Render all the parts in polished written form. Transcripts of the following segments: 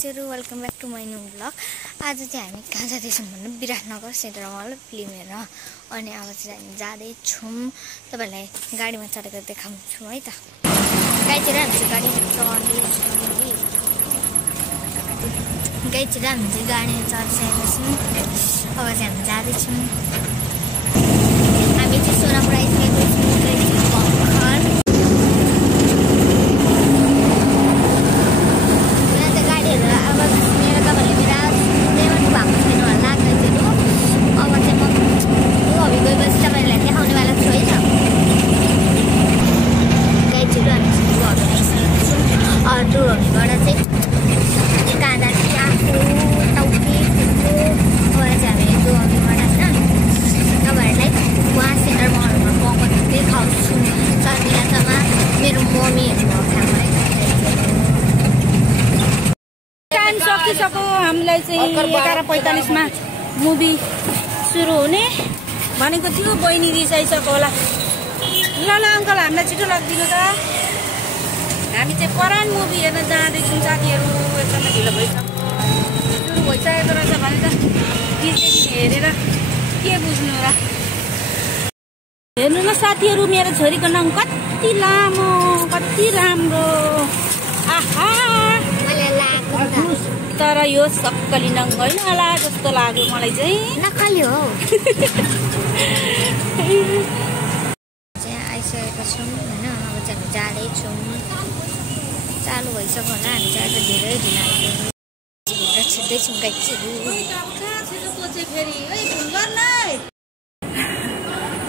Welcome back to my new blog. आज चाहिँ हामी कहाँ जाँदैछौँ भन्नु विराटनगर सेन्टर मल फिल्म हेरेर अनि अब चाहिँ हामी जाँदैछौँ। तपाईँहरूलाई गाडीमा चढेर देखाउँछु है त। गाइतिर हामी चाहिँ गाडी चढ्दैछौँ गाइतिर हामी चाहिँ गाडी चढिसकेको छौँ। अब चाहिँ हामी जाँदैछौँ। हामी चाहिँ सोनापुर आइसकेको छौँ भर्खर। सकिसक्यो हामीलाई चाहिँ 11:45 मा मुभी सुरु हुने भनेको थियो। बहिनी रिसाइसक्यो होला। ल ल अङ्कल हामीलाई छिटो लगिदिनु त। हामी चाहिँ परान मुभी हेर्न जाँदैछौँ साथीहरू। एकदमै ढिलो भइसक्यो। सुरु भइसकेको रहेछ भने त बिचदेखि हेरेर के बुझ्नु र। हेर्नु न साथीहरू, मेरो छोरीको नाम कति लामो कति राम्रो। आहा तर यो सक्कली नङ होइन होला जस्तो लाग्यो मलाई चाहिँ। नक्कली हो। चाहिँ आइसकेको छौँ होइन। अब चाहिँ हामी जाँदैछौँ। चालु भइसक्यो होला। हामी चाहिँ आज धेरै ढिलो आइसक्यौँ। छिट्दैछौँ गाइडहरू।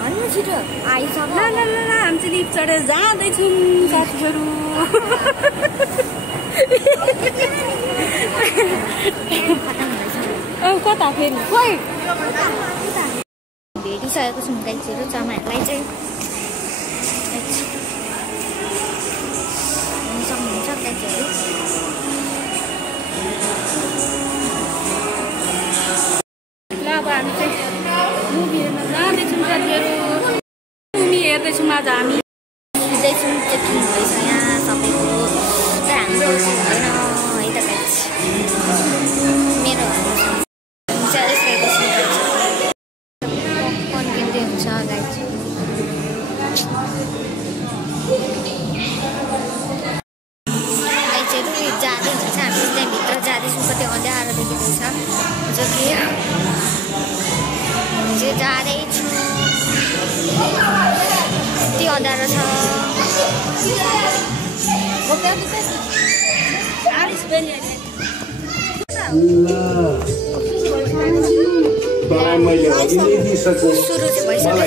भन्नु छिटो आइसक्यो। ल ल ल हामी चाहिँ लिफ्ट चढेर जाँदैछौँ साथीहरू। कता फेरि भेटिसकेको छौँ गाइडहरू चमाहरूलाई चाहिँ। सक्नुहुन्छ गाइडहरू। ल अब हामी चाहिँ मुभी हेर्न जाँदैछौँ साथीहरू। मुभी हेर्दैछौँ आज हामी। सुत्दैछौँ चेकिङ भइछ यहाँ सबैको। तर हाम्रो हुँदैन है त गाइड। मेरो चलिसकेको छ कन्टेन्टै हुन्छ गाइड। गाइडहरू जाँदै हुन्छ। हामी त्यहाँ भित्र जाँदैछौँ। कति अँध्यारो देखिँदैछ जो कि हामी चाहिँ जाँदैछौँ। कति अँध्यारो छ। सुरु चाहिँ भइसकेको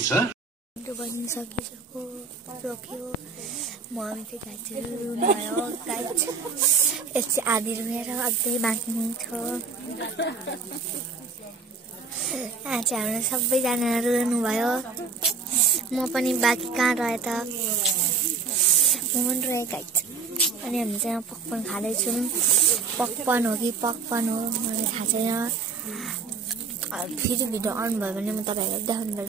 छ। बनिसकिसक्यो रोक्यो। मम्मी चाहिँ गाइडहरू रुनुभयो। गाइड यस चाहिँ आधी रुएर अझै बाँकी नै छ। यहाँ चाहिँ हाम्रो सबैजना रुनुभयो। म पनि बाँकी कहाँ रहे त। म पनि रहेँ गाइड। अनि हामी चाहिँ यहाँ पकवान खाँदैछौँ। पकवान हो कि पकवान हो मलाई थाहा छैन। फेरि भिडियो अन भयो भने म तपाईँहरूलाई देखाउनु पर्छ।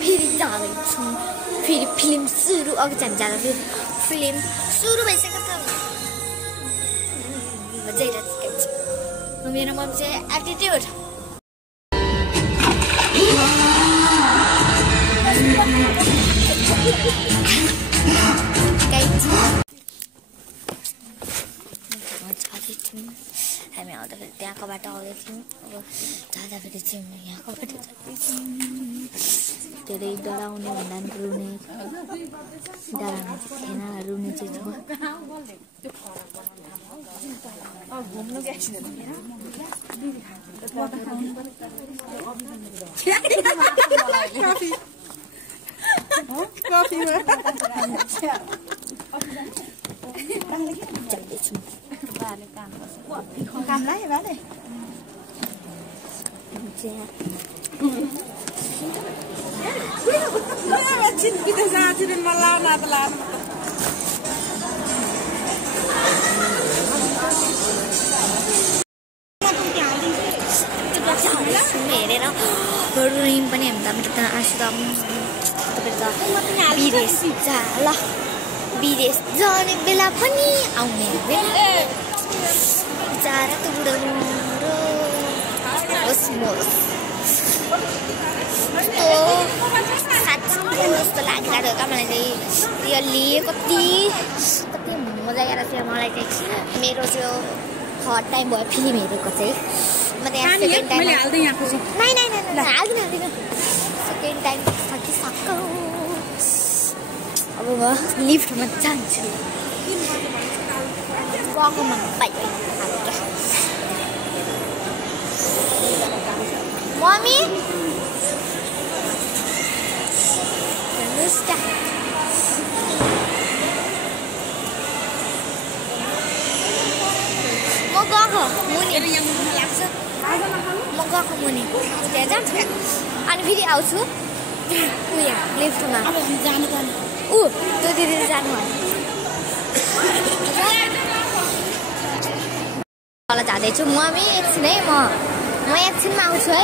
फेरि जाँदैछौँ। फेरि फिल्म सुरु। अघि चाहिँ हामी जाँदा फिल्म सुरु भइसक्यो त। मेरो मम्मी चाहिँ एटिट्युड। हामी आउँदाखेरि त्यहाँको बाटो आउँदैछौँ। अब जाँदाखेरि चाहिँ यहाँको बाटो जाँदैछौँ। धेरै डराउने भन्दा पनि रुने डराउने थिएन। रुने चाहिँ थियो। काम लाग्यो भाले चिन्किँदै जाँचिने मलाई लाउन त लानु। हेरेर रुयौँ पनि हामी त त आँसु त विदेश जा ल विदेश जाने बेला पनि आउने बेला जारा त बुढाउनु होस् मोस् साँच्चै जस्तो लागिरहेको क्या मलाई चाहिँ रियल्ली कति मजा आएर थियो मलाई चाहिँ मेरो त्यो थर्ड टाइम भयो फिल्म हेरेको चाहिँ म त्यहाँ सेकेन्ड टाइम हाल्दिनँ सेकेन्ड टाइम सकिसक्यो अब म लिफ्टमा जान्छु गएकोमा बाइक मम्मी हेर्नुहोस् त म गएको मुनि लाग्छ म गएको मुनि त्यहाँ जान्छु अनि फेरि आउँछु उयो लिफ्टमा ऊ त्यो दिदी जानु तल जाँदैछु मम्मी एकछिन है म एकछिनमा आउँछु है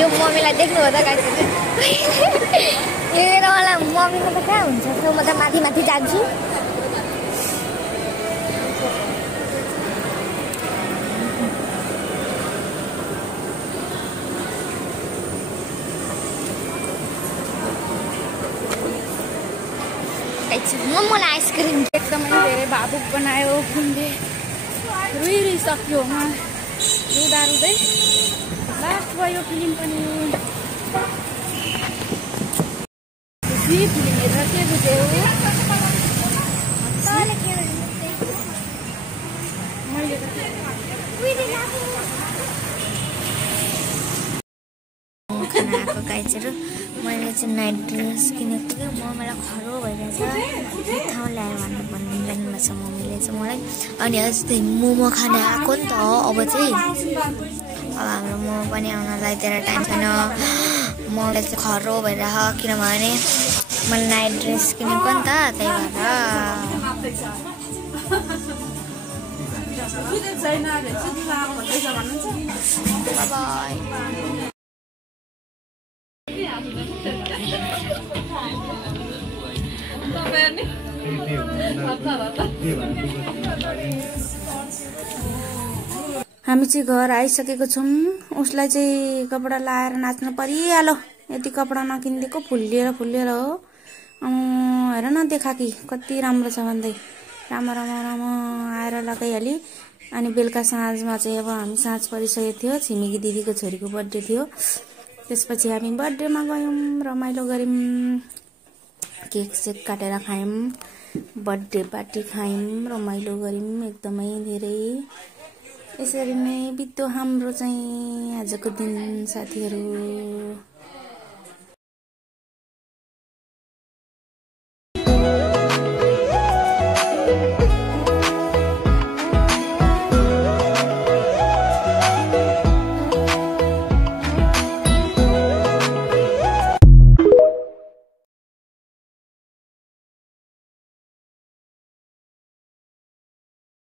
यो मम्मीलाई देख्नु हो त गाडी हेरेर मलाई मम्मीको त कहाँ हुन्छ त्यो म त माथि जान्छु मलाई आइसक्रिम एकदमै धेरै भावुक बनायो फिल्मले रुइसक्यो रुँदा रुँदै लास्ट भयो फिल्म पनि फिल्म हेरेर के बुझ्यौ खानाको गाइजहरू मैले चाहिँ नाइट ड्रेस किनेको थियो मलाई खरो भइरहेछ ठाउँ ल्यायो भन्नु भन्नुभएको छ मम्मीले चाहिँ मलाई अनि अझै मोमो खाना आएको नि त अब चाहिँ अब हाम्रो मोमो पनि आउनलाई धेरै टाइम छैन मलाई चाहिँ खरो भइरहेछ किनभने मैले नाइट ड्रेस किनेको नि त त्यही भएर हामी चाहिँ घर आइसकेको छौँ उसलाई चाहिँ कपडा लाएर नाच्न परिहाल्यो यति कपडा नकिनिदिएको फुल्लिएर हो हेर न देखा कि कति राम्रो छ भन्दै राम्रो आएर लगाइहाली अनि बेलुका साँझमा चाहिँ अब हामी साँझ परिसकेको थियो छिमेकी दिदीको छोरीको बर्थडे थियो त्यसपछि हामी बर्थडेमा गयौँ रमाइलो गऱ्यौँ केक सेक काटेर खायौँ बर्थडे पार्टी खायौँ रमाइलो गऱ्यौँ एकदमै धेरै यसरी नै बित्यो हाम्रो चाहिँ आजको दिन साथीहरू।